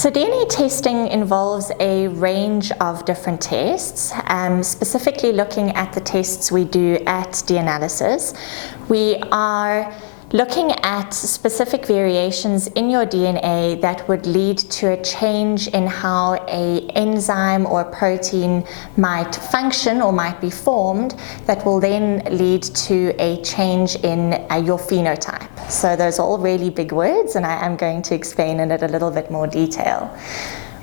So DNA testing involves a range of different tests, specifically looking at the tests we do at DNAlysis. We are looking at specific variations in your DNA that would lead to a change in how an enzyme or a protein might function or might be formed that will then lead to a change in your phenotype. So those are all really big words, and I am going to explain in it a little bit more detail.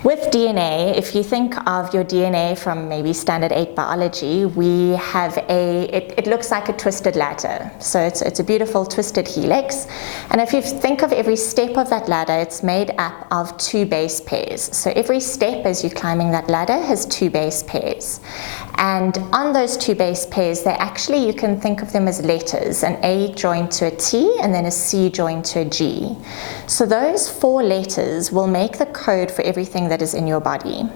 With DNA, if you think of your DNA from maybe standard 8 biology, we have it looks like a twisted ladder. So it's a beautiful twisted helix. And if you think of every step of that ladder, it's made up of 2 base pairs. So every step as you're climbing that ladder has 2 base pairs. And on those 2 base pairs, you can think of them as letters, an A joined to a T and then a C joined to a G. So those 4 letters will make the code for everything that is in your body.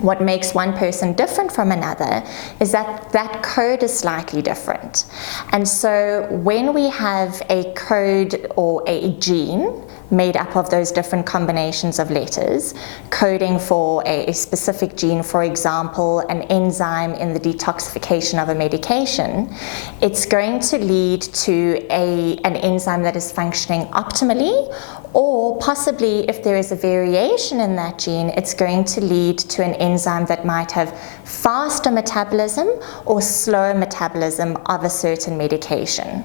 What makes one person different from another is that that code is slightly different. And so when we have a code or a gene made up of those different combinations of letters, coding for a specific gene, for example, an enzyme in the detoxification of a medication, it's going to lead to an enzyme that is functioning optimally, or possibly if there is a variation in that gene, it's going to lead to an enzyme that might have faster metabolism or slower metabolism of a certain medication.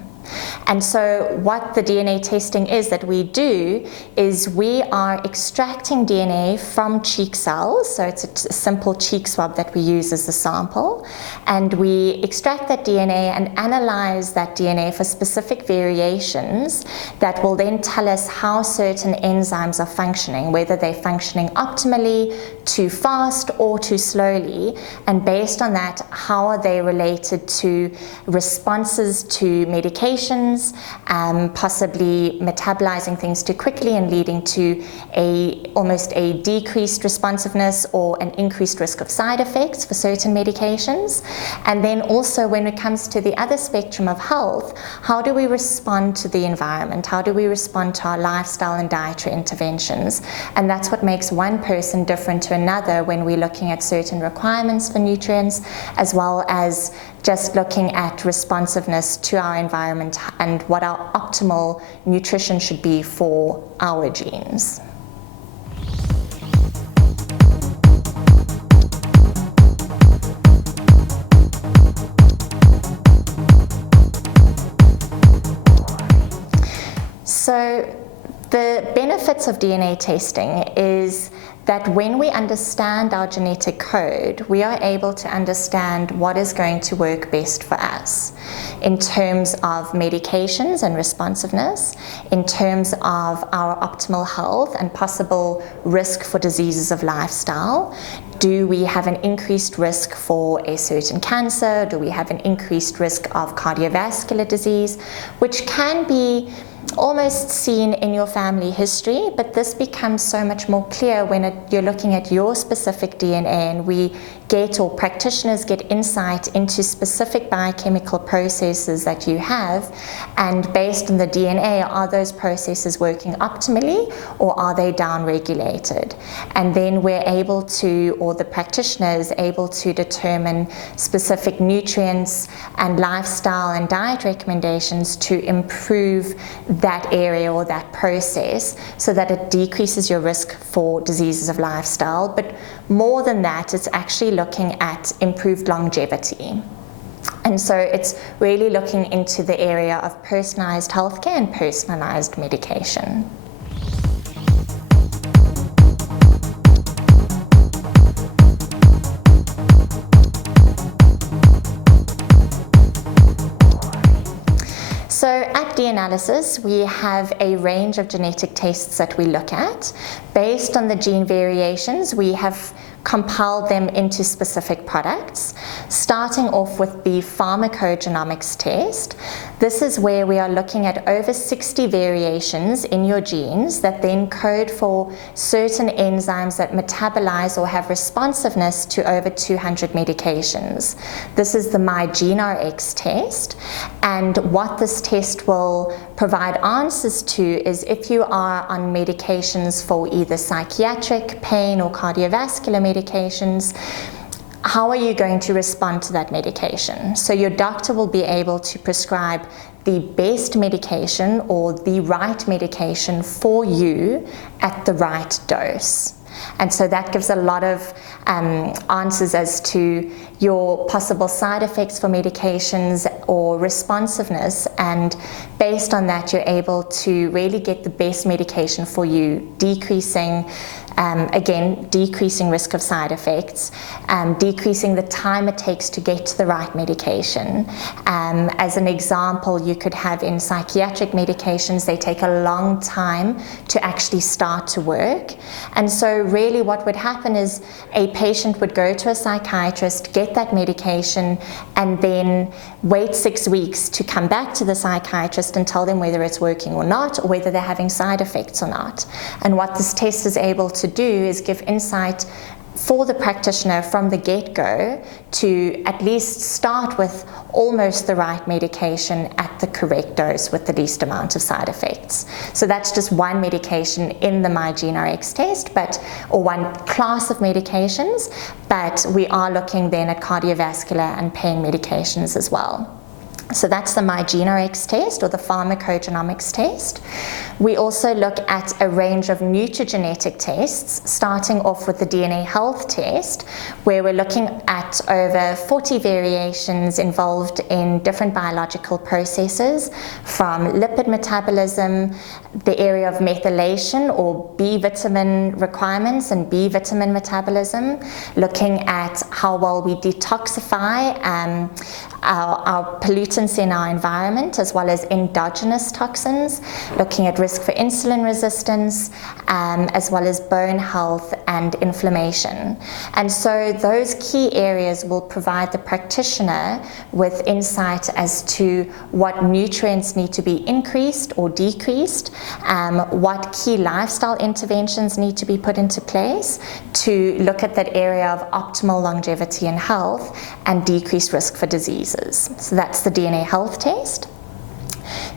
And so what the DNA testing is that we do is we are extracting DNA from cheek cells, so it's a simple cheek swab that we use as the sample, and we extract that DNA and analyze that DNA for specific variations that will then tell us how certain enzymes are functioning, whether they're functioning optimally, too fast, or too slowly, and based on that, how are they related to responses to medications, possibly metabolizing things too quickly and leading to almost a decreased responsiveness or an increased risk of side effects for certain medications. And then also when it comes to the other spectrum of health, how do we respond to the environment? How do we respond to our lifestyle and dietary interventions? And that's what makes one person different to another when we're looking at certain requirements for nutrients, as well as just looking at responsiveness to our environment and what our optimal nutrition should be for our genes. So the benefits of DNA testing is that when we understand our genetic code, we are able to understand what is going to work best for us in terms of medications and responsiveness, in terms of our optimal health and possible risk for diseases of lifestyle. Do we have an increased risk for a certain cancer? Do we have an increased risk of cardiovascular disease, which can be almost seen in your family history, but this becomes so much more clear when you're looking at your specific DNA, and we get, or practitioners get, insight into specific biochemical processes that you have, and based on the DNA, are those processes working optimally or are they downregulated? And then we're able to, or the practitioner is able to determine specific nutrients and lifestyle and diet recommendations to improve that area or that process so that it decreases your risk for diseases of lifestyle. But more than that, it's actually looking at improved longevity. And so it's really looking into the area of personalized healthcare and personalized medication. So at DNAlysis, we have a range of genetic tests that we look at. Based on the gene variations, we have compiled them into specific products, starting off with the pharmacogenomics test. This is where we are looking at over 60 variations in your genes that then code for certain enzymes that metabolize or have responsiveness to over 200 medications. This is the MyGeneRx test, and what this test will provide answers to is if you are on medications for either psychiatric, pain, or cardiovascular medications, how are you going to respond to that medication? So your doctor will be able to prescribe the best medication or the right medication for you at the right dose. And so that gives a lot of answers as to your possible side effects for medications or responsiveness, and based on that you're able to really get the best medication for you, decreasing risk of side effects, decreasing the time it takes to get to the right medication. As an example, you could have in psychiatric medications, they take a long time to actually start to work. And so really what would happen is a patient would go to a psychiatrist, get that medication, and then wait 6 weeks to come back to the psychiatrist and tell them whether it's working or not, or whether they're having side effects or not. And what this test is able to do is give insight for the practitioner from the get-go to at least start with almost the right medication at the correct dose with the least amount of side effects. So that's just one medication in the MyGeneRx test, or one class of medications, but we are looking then at cardiovascular and pain medications as well. So that's the MyGeneRx test, or the pharmacogenomics test. We also look at a range of nutrigenetic tests, starting off with the DNA health test, where we're looking at over 40 variations involved in different biological processes, from lipid metabolism, the area of methylation or B vitamin requirements and B vitamin metabolism, looking at how well we detoxify our pollutants in our environment, as well as endogenous toxins, looking at risk for insulin resistance, as well as bone health and inflammation. And so those key areas will provide the practitioner with insight as to what nutrients need to be increased or decreased, what key lifestyle interventions need to be put into place to look at that area of optimal longevity and health and decreased risk for diseases. So that's the DNA health test.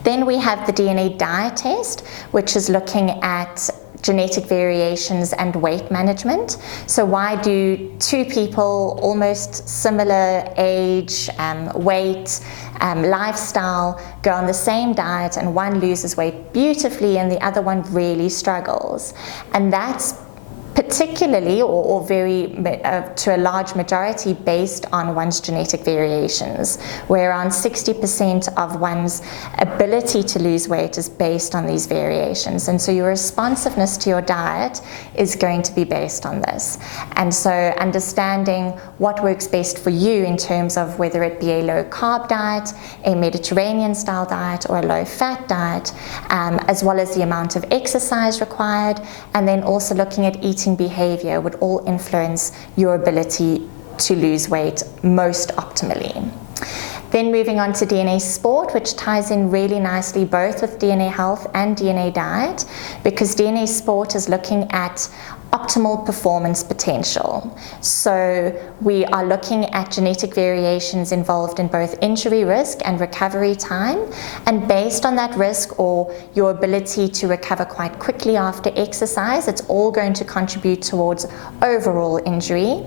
Then we have the DNA diet test, which is looking at genetic variations and weight management. So why do two people almost similar age, weight, lifestyle go on the same diet, and one loses weight beautifully and the other one really struggles? And that's particularly or very to a large majority based on one's genetic variations, where around 60% of one's ability to lose weight is based on these variations. And so your responsiveness to your diet is going to be based on this. And so understanding what works best for you in terms of whether it be a low carb diet, a Mediterranean style diet, or a low fat diet, as well as the amount of exercise required, and then also looking at eating behavior would all influence your ability to lose weight most optimally. Then moving on to DNA sport, which ties in really nicely both with DNA health and DNA diet, because DNA sport is looking at optimal performance potential. So we are looking at genetic variations involved in both injury risk and recovery time, and based on that risk or your ability to recover quite quickly after exercise, it's all going to contribute towards overall injury.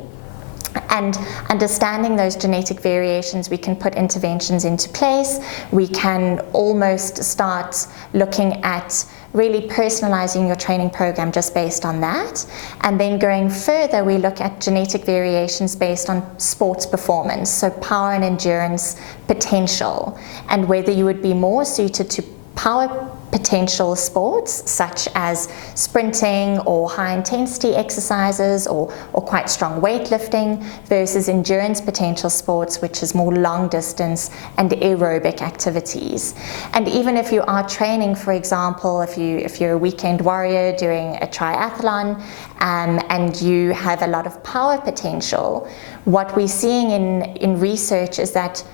And understanding those genetic variations, we can put interventions into place. We can almost start looking at really personalizing your training program just based on that. And then going further, we look at genetic variations based on sports performance, so power and endurance potential, and whether you would be more suited to power potential sports such as sprinting or high intensity exercises or quite strong weightlifting versus endurance potential sports, which is more long distance and aerobic activities. And even if you are training, for example, if you're a weekend warrior doing a triathlon and you have a lot of power potential, what we're seeing in research is that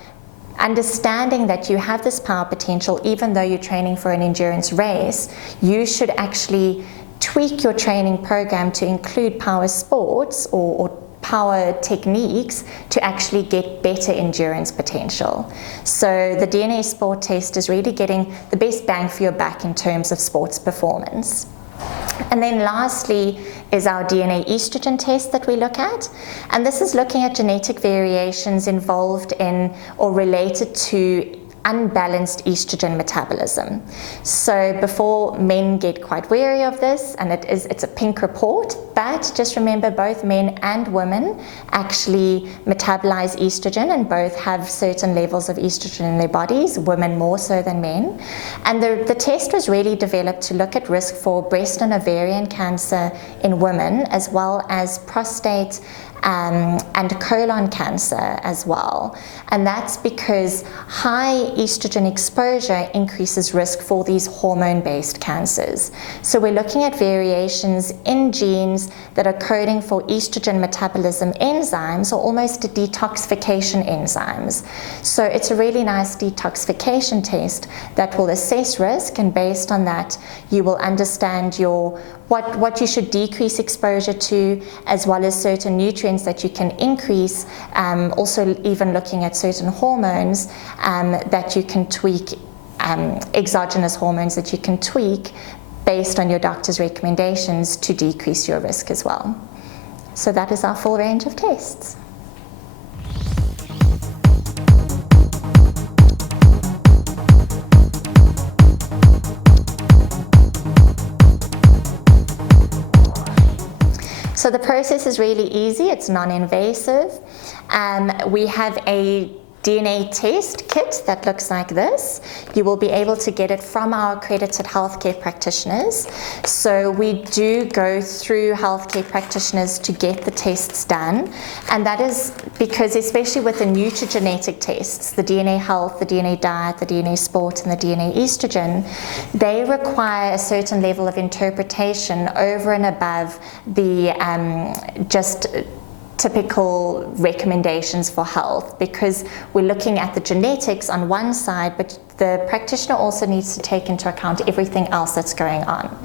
understanding that you have this power potential, even though you're training for an endurance race, you should actually tweak your training program to include power sports or power techniques to actually get better endurance potential. So the DNA sport test is really getting the best bang for your buck in terms of sports performance. And then lastly is our DNA estrogen test that we look at. And this is looking at genetic variations involved in or related to unbalanced estrogen metabolism. So before, men get quite wary of this, and it's a pink report, but just remember both men and women actually metabolize estrogen, and both have certain levels of estrogen in their bodies, women more so than men. And the test was really developed to look at risk for breast and ovarian cancer in women, as well as prostate and colon cancer as well. And that's because high estrogen exposure increases risk for these hormone-based cancers. So we're looking at variations in genes that are coding for estrogen metabolism enzymes, or almost detoxification enzymes. So it's a really nice detoxification test that will assess risk, and based on that you will understand what you should decrease exposure to, as well as certain nutrients that you can increase, also even looking at certain hormones that you can tweak, exogenous hormones that you can tweak based on your doctor's recommendations to decrease your risk as well. So that is our full range of tests. So the process is really easy, it's non-invasive. We have a DNA test kit that looks like this. You will be able to get it from our accredited healthcare practitioners. So we do go through healthcare practitioners to get the tests done. And that is because, especially with the nutrigenetic tests, the DNA health, the DNA diet, the DNA sport, and the DNA estrogen, they require a certain level of interpretation over and above the just typical recommendations for health, because we're looking at the genetics on one side, but the practitioner also needs to take into account everything else that's going on.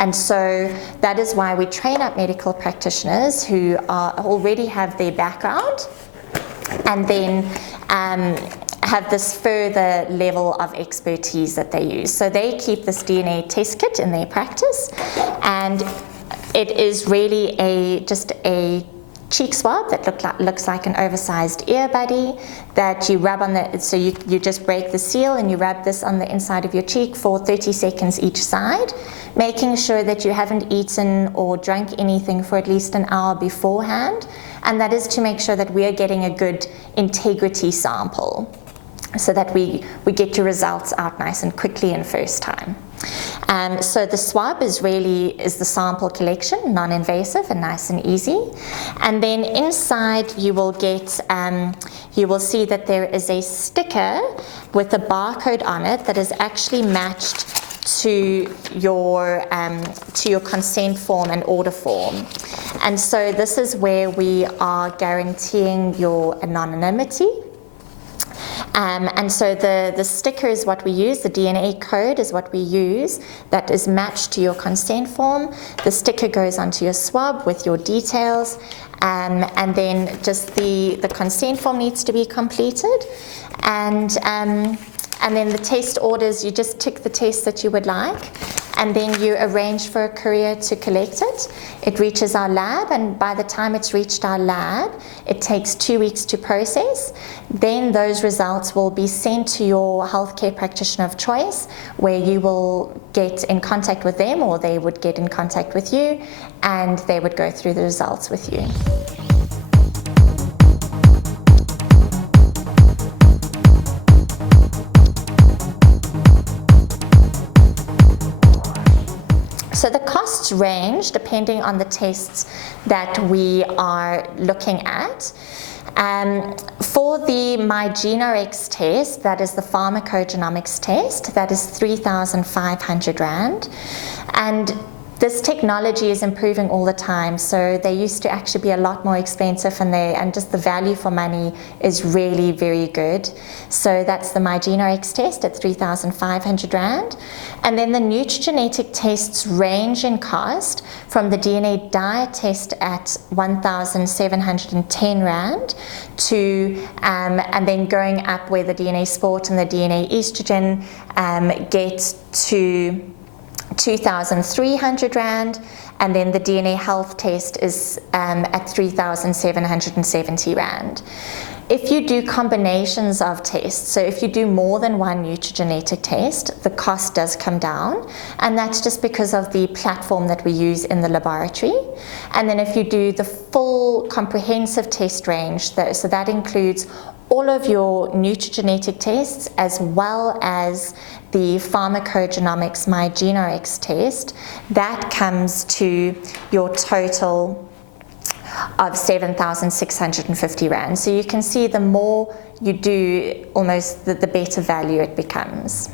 And so that is why we train up medical practitioners who already have their background, and then have this further level of expertise that they use. So they keep this DNA test kit in their practice, and it is really just a cheek swab that looks like an oversized ear buddy that you rub on so you just break the seal and you rub this on the inside of your cheek for 30 seconds each side, making sure that you haven't eaten or drunk anything for at least an hour beforehand. And that is to make sure that we are getting a good integrity sample, so that we get your results out nice and quickly in first time. So the swab is the sample collection, non-invasive and nice and easy. And then inside you will get, you will see that there is a sticker with a barcode on it that is actually matched to your consent form and order form. And so this is where we are guaranteeing your anonymity. And so the sticker is what we use, the DNA code is what we use, that is matched to your consent form. The sticker goes onto your swab with your details, and then just the consent form needs to be completed. And then the test orders, you just tick the test that you would like, and then you arrange for a courier to collect it. It reaches our lab, and by the time it's reached our lab, it takes 2 weeks to process. Then those results will be sent to your healthcare practitioner of choice, where you will get in contact with them, or they would get in contact with you, and they would go through the results with you. So the costs range depending on the tests that we are looking at. For the MyGeneRx test, that is the pharmacogenomics test, that is 3,500 Rand. And This technology is improving all the time, so they used to actually be a lot more expensive, and just the value for money is really very good. So that's the MyGenoRx test at 3,500 Rand. And then the nutrigenetic tests range in cost from the DNA diet test at 1,710 Rand to, and then going up where the DNA sport and the DNA estrogen get to 2,300 Rand, and then the DNA health test is at 3,770 Rand. If you do combinations of tests, so if you do more than one nutrigenetic test, the cost does come down, and that's just because of the platform that we use in the laboratory. And then if you do the full comprehensive test range, so that includes all of your nutrigenetic tests as well as the pharmacogenomics MyGenoRx test, that comes to your total of 7,650 Rand. So you can see the more you do, almost the better value it becomes.